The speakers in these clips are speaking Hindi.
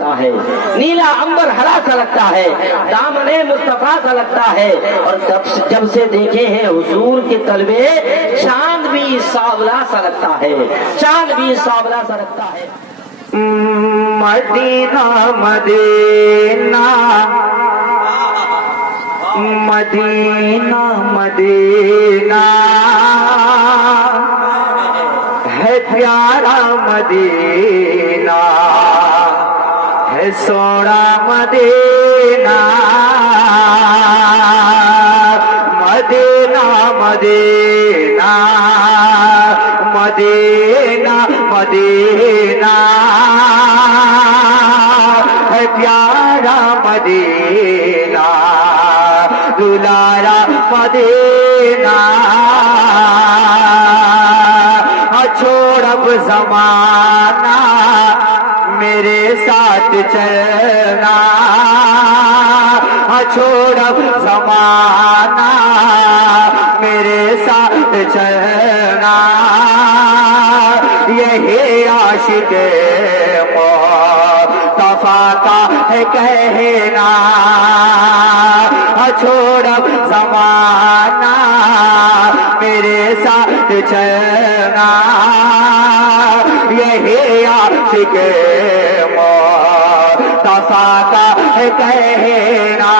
लगता है, नीला अंबर हरा सा लगता है, दामने मुस्तफा सा लगता है। और जब से देखे हैं हुजूर के तलबे, चांद भी सावला सा लगता है, चांद भी सावला सा लगता है। मदीना मदीना मदीना मदीना है प्यारा मदीना है सोना Medina. Medina Medina Medina Medina है प्यारा मदीना दुलारा मदीना। छोड़ अब ज़माना मेरे साथ चलना, छोड़ अब ज़माना मेरे साथ चलना। यही आशिक मुस्तफा का है कहना, छोड़ अब ज़माना मेरे साथ चलना। यही आशिक मुस्तफा का है कहना,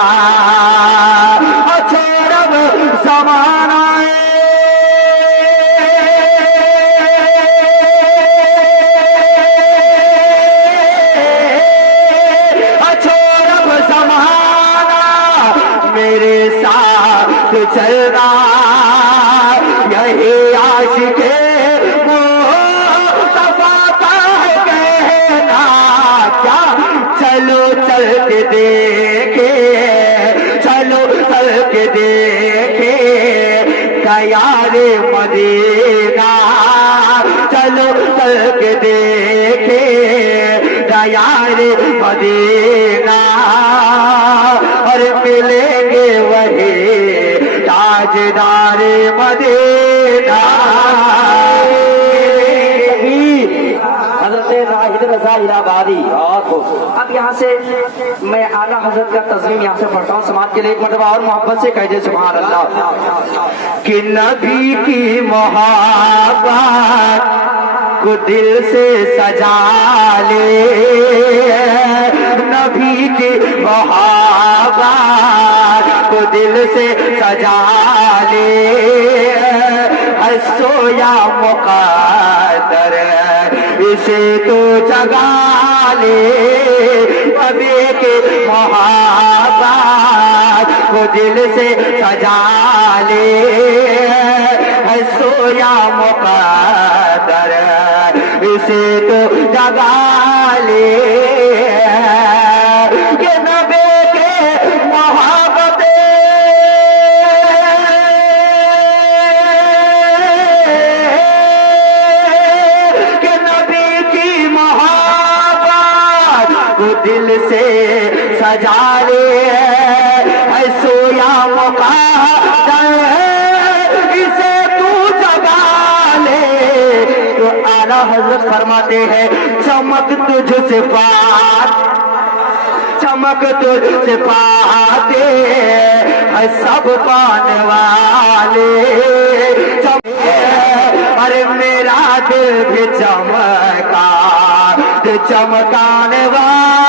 छोड़ अब ज़माना मेरे साथ चलना। यही आशिके मुस्तफा का है कहना। क्या चलो चल के देखे, चलो चल के देखे तैयारे मदीना। चलो चल के देखे तैयारे मदीना। और मिलेंगे वही ताजदार मदीना। अब यहाँ से मैं आला हजरत का तज़मीम यहाँ से पढ़ता हूँ समाज के लिए, एक मरतबा और मोहब्बत से कह दे सुभान अल्लाह। कि नबी की मोहब्बत को दिल से सजा ले, नबी की मोहब्बत को दिल से सजा ले। सोया मुक़द्दर इसे तो जगा ले, नबी की मोहब्बत को दिल से सजा ले। सोया मुक़द्दर इसे तो जगा ले। कि नबी के मोहब्बत के नबी की मोहब्बत को दिल से सजा ले। सोया मुक़द्दर इसे तू जगा ले। तो आला हज़रत फरमाते हैं चमक तुझसे पात, चमक तुझसे पाते है सब पाने वाले। अरे मेरा दिल भी चमका, चमकाने वाले।